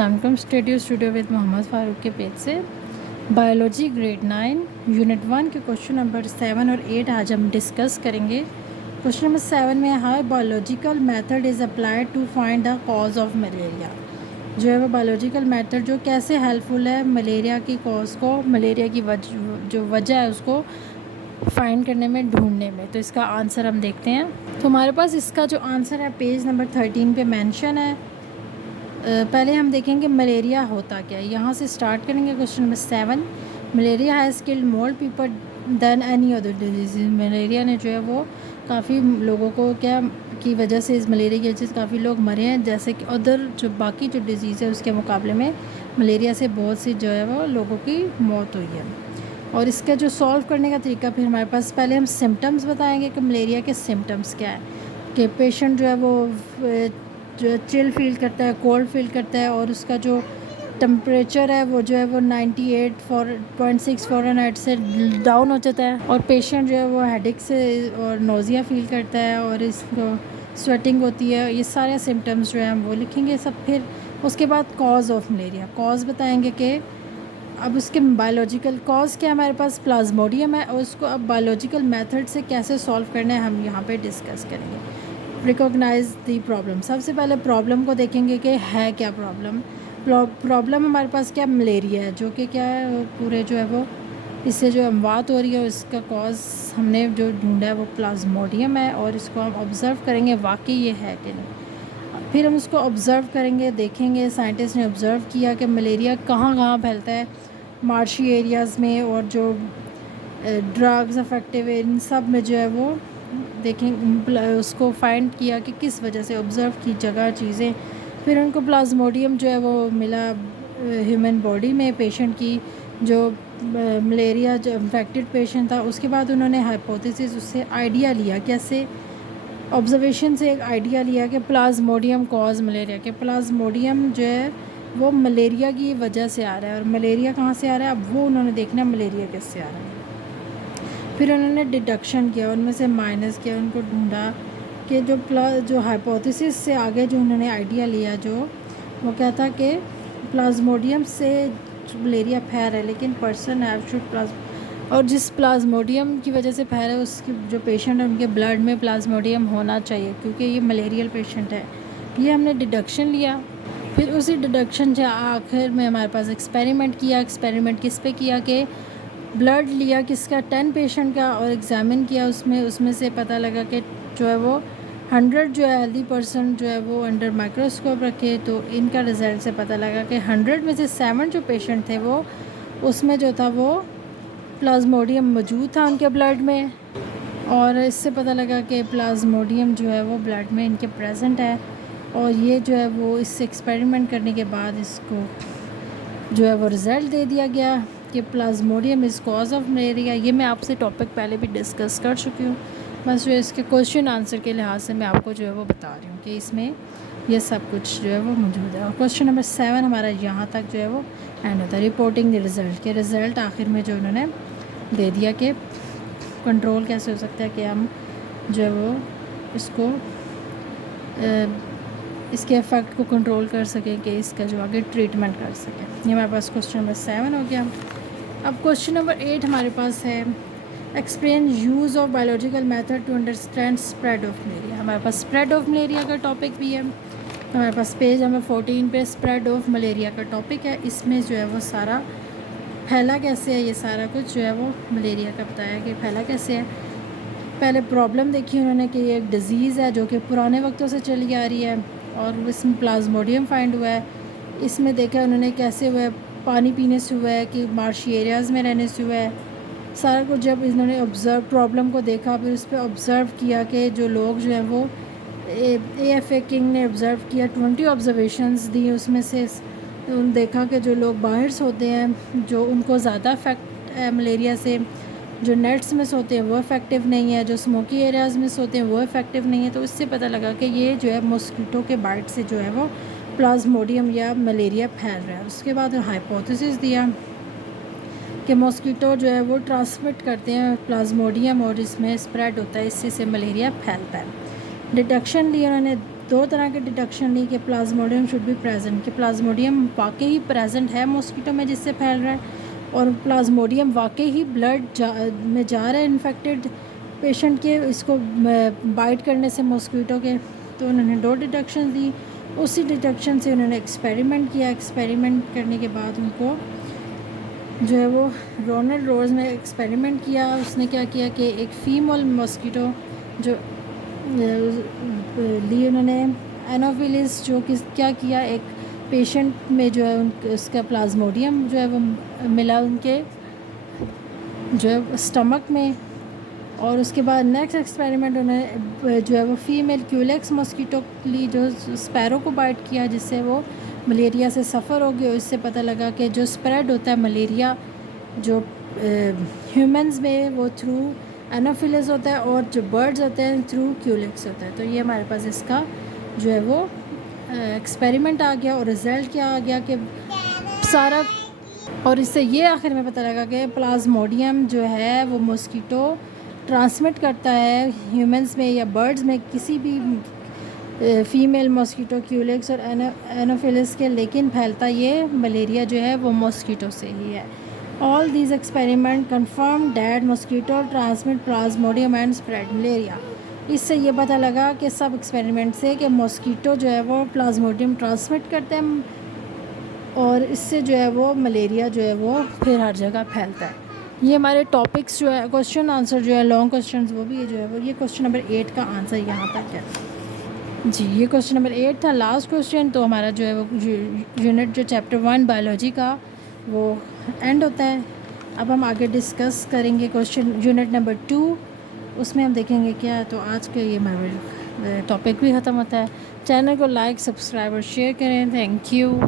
अस्सलाम studio with Mohammad Farooq के page से बायोलॉजी ग्रेड 9 यूनिट 1 के क्वेश्चन नंबर 7 और 8 आज हम डिस्कस करेंगे। क्वेश्चन नंबर 7 में how biological method is applied to find the cause of malaria. जो है वो बायोलॉजिकल मेथड जो कैसे हेल्पफुल है मलेरिया की कॉज को, मलेरिया की जो वजह है उसको फाइंड करने में, ढूंढने में। तो इसका आंसर हम देखते हैं। तो हमारे पास इसका जो आंसर है पेज नंबर 13 पे मेंशन है। पहले हम देखेंगे मलेरिया होता क्या है, यहाँ से स्टार्ट करेंगे। Question number 7, malaria has killed more people than any other disease. Malaria ने जो है वो काफ़ी लोगों को क्या की वजह से, इस मलेरिया की वजह से काफ़ी लोग मरे हैं, जैसे कि अदर जो बाकी जो डिजीज़ है उसके मुकाबले में मलेरिया से बहुत सी जो है वो लोगों की मौत हुई है। और इसका जो सॉल्व करने का तरीका, फिर हमारे पास पहले हम सिम्टम्स बताएंगे कि मलेरिया के सिम्टम्स क्या है। कि पेशेंट जो है वो जो चिल फील करता है, कोल्ड फील करता है, और उसका जो टेम्परेचर है वो जो है वो 98.6 फ़ारेनहाइट से डाउन हो जाता है। और पेशेंट जो है वो हेडेक से और नोज़िया फील करता है, और इसको स्वेटिंग होती है। ये सारे सिम्टम्स जो है हम वो लिखेंगे सब। फिर उसके बाद कॉज ऑफ मलेरिया, कॉज बताएंगे कि अब उसके बायोलॉजिकल कॉज क्या हमारे पास प्लाज्मोडियम है, और उसको अब बायोलॉजिकल मेथड से कैसे सॉल्व करना है हम यहाँ पे डिस्कस करेंगे। रिकॉग्नाइज दी प्रॉब्लम, सबसे पहले प्रॉब्लम को देखेंगे कि है क्या प्रॉब्लम। प्रॉब्लम हमारे पास क्या मलेरिया है, जो कि क्या है पूरे जो है वो इससे जो अमवात हो रही है उसका कॉज हमने जो ढूंढा है वो प्लाज्मोडियम है। और इसको हम ऑब्ज़र्व करेंगे वाकई ये है कि नहीं। फिर हम उसको ऑब्ज़र्व करेंगे, देखेंगे साइंटिस्ट ने ऑब्ज़र्व किया कि मलेरिया कहाँ कहाँ फैलता है, मार्शी एरियाज़ में, और जो ड्रग्स अफेक्टिव है इन सब में जो है वो देखें उसको फाइंड किया कि किस वजह से, ऑब्ज़र्व की जगह चीज़ें। फिर उनको प्लाज्मोडियम जो है वो मिला ह्यूमन बॉडी में पेशेंट की, जो मलेरिया जो इन्फेक्टेड पेशेंट था। उसके बाद उन्होंने हाइपोथेसिस, उससे आइडिया लिया, कैसे ऑब्जर्वेशन से एक आइडिया लिया कि प्लाज्मोडियम कॉज मलेरिया, के प्लाज्मोडियम जो है वो मलेरिया की वजह से आ रहा है। और मलेरिया कहाँ से आ रहा है अब वो उन्होंने देखना मलेरिया किससे आ रहा है। फिर उन्होंने डिडक्शन किया, उनमें से माइनस किया, उनको ढूंढा कि जो हाइपोथेसिस से आगे जो उन्होंने आइडिया लिया, जो वो क्या था कि प्लाज्मोडियम से मलेरिया फैल रहा है, लेकिन पर्सन और जिस प्लाज्मोडियम की वजह से फैल रहा है उसकी जो पेशेंट है उनके ब्लड में प्लाज्मोडियम होना चाहिए, क्योंकि ये मलेरियल पेशेंट है। ये हमने डिडक्शन लिया। फिर उसी डिडक्शन से आखिर में हमारे पास एक्सपेरिमेंट किया। एक्सपेरिमेंट किस पे किया कि ब्लड लिया किसका, 10 पेशेंट का, और एग्ज़ामिन किया उसमें से पता लगा कि जो है वो 100 जो है हेल्दी पर्सन जो है वो अंडर माइक्रोस्कोप रखे। तो इनका रिज़ल्ट से पता लगा कि 100 में से 7 जो पेशेंट थे वो उसमें जो था वो प्लाज्मोडियम मौजूद था उनके ब्लड में। और इससे पता लगा कि प्लाज्मोडियम जो है वो ब्लड में इनके प्रेजेंट है। और ये जो है वो इससे एक्सपेरिमेंट करने के बाद इसको जो है वो रिज़ल्ट दे दिया गया कि Plasmodium is cause of malaria. ये मैं आपसे टॉपिक पहले भी डिस्कस कर चुकी हूँ, बस जो इसके क्वेश्चन आंसर के लिहाज से मैं आपको जो है वो बता रही हूँ कि इसमें ये सब कुछ जो है वो मौजूद है। और क्वेश्चन नंबर 7 हमारा यहाँ तक जो है वो एंड होता है। रिपोर्टिंग द रिज़ल्ट, के रिज़ल्ट आखिर में जो उन्होंने दे दिया कि कंट्रोल कैसे हो सकता है कि हम जो है वो इसको इसके इफ़ेक्ट को कंट्रोल कर सकें, कि इसका जो आगे ट्रीटमेंट कर सकें। ये हमारे पास क्वेश्चन नंबर 7 हो गया। अब क्वेश्चन नंबर 8 हमारे पास है, explain use of biological method to understand spread of malaria. हमारे पास स्प्रेड ऑफ मलेरिया का टॉपिक भी है। हमारे पास पेज नंबर 14 पे स्प्रेड ऑफ मलेरिया का टॉपिक है। इसमें जो है वो सारा फैला कैसे है, ये सारा कुछ जो है वो मलेरिया का बताया कि फैला कैसे है। पहले प्रॉब्लम देखी उन्होंने कि ये एक डिज़ीज़ है जो कि पुराने वक्तों से चली आ रही है, और इसमें प्लाज्मोडियम फाइंड हुआ है। इसमें देखा उन्होंने कैसे हुआ है, पानी पीने से हुआ है कि मार्शी एरियाज़ में रहने से हुआ है। सारा कुछ जब इन्होंने ऑब्ज़र्व प्रॉब्लम को देखा, फिर उस पर ऑब्ज़र्व किया कि जो लोग जो हैं वो AFA किंग ने ऑब्ज़र्व किया, 20 ऑब्जर्वेशंस दी। उसमें से देखा कि जो लोग बाहर सोते हैं जो उनको ज़्यादा इफ़ेक्ट है मलेरिया से, जो नेट्स में सोते हैं वो इफ़ेक्टिव नहीं है, जो स्मोकी एरियाज़ में सोते हैं वो इफ़ेक्टिव नहीं है। तो इससे पता लगा कि ये जो है मॉस्किटो के बाइट से जो है वो प्लाज्मोडियम या मलेरिया फैल रहा है। उसके बाद हाइपोथेसिस दिया कि मॉस्किटो जो है वो ट्रांसमिट करते हैं प्लाज्मोडियम, और इसमें स्प्रेड होता है, इससे से मलेरिया फैलता है। डिटेक्शन ली उन्होंने दो तरह के डिटेक्शन ली कि प्लाज्मोडियम शुड बी प्रेजेंट, कि प्लाज्मोडियम वाकई ही प्रेजेंट है मॉस्किटो में जिससे फैल रहा है, और प्लाज्मोडियम वाकई ही ब्लड में जा रहा है इन्फेक्टेड पेशेंट के, इसको बाइट करने से मॉस्किटो के। तो उन्होंने 2 डिटेक्शन दी। उसी डिटेक्शन से उन्होंने एक्सपेरिमेंट किया। एक्सपेरिमेंट करने के बाद उनको जो है वो रोनाल्ड रोज़ ने एक्सपेरिमेंट किया। उसने क्या किया कि एक फ़ीमेल मॉस्किटो जो ली उन्होंने एनोफिलिस, जो कि क्या किया, एक पेशेंट में जो है उसका प्लाज्मोडियम जो है वो मिला उनके जो है स्टमक में। और उसके बाद नेक्स्ट एक्सपेरिमेंट उन्होंने जो है वो फीमेल क्यूलेक्स मॉस्किटो ली जो स्पैरो को बाइट किया, जिससे वो मलेरिया से सफ़र हो गई। और इससे पता लगा कि जो स्प्रेड होता है मलेरिया जो ह्यूमंस में वो थ्रू एनोफिलिस होता है, और जो बर्ड्स होते हैं थ्रू क्यूलेक्स होता है। तो ये हमारे पास इसका जो है वो एक्सपेरिमेंट आ गया। और रिज़ल्ट क्या आ गया कि सारा, और इससे ये आखिर में पता लगा कि प्लाज्मोडियम जो है वो मॉस्किटो ट्रांसमिट करता है ह्यूमंस में या बर्ड्स में, किसी भी फ़ीमेल मॉस्किटो क्यूलेक्स और एनोफिलिस के, लेकिन फैलता ये मलेरिया जो है वो मॉस्किटो से ही है। All these experiment confirm that mosquito transmit Plasmodium and spread malaria. इससे ये पता लगा कि सब एक्सपेरिमेंट से कि मॉस्किटो जो है वो प्लाज्मोडियम ट्रांसमिट करते हैं, और इससे जो है वो मलेरिया जो है वो फिर हर जगह फैलता है। ये हमारे टॉपिक्स जो है क्वेश्चन आंसर जो है लॉन्ग क्वेश्चन वो भी जो है वो, ये क्वेश्चन नंबर 8 का आंसर यहाँ तक है जी। ये क्वेश्चन नंबर 8 था, लास्ट क्वेश्चन। तो हमारा जो है वो यूनिट जो चैप्टर 1 बायोलॉजी का वो एंड होता है। अब हम आगे डिस्कस करेंगे क्वेश्चन यूनिट नंबर 2, उसमें हम देखेंगे क्या है। तो आज का ये हमारा टॉपिक भी ख़त्म होता है। चैनल को लाइक, सब्सक्राइब और शेयर करें। Thank you.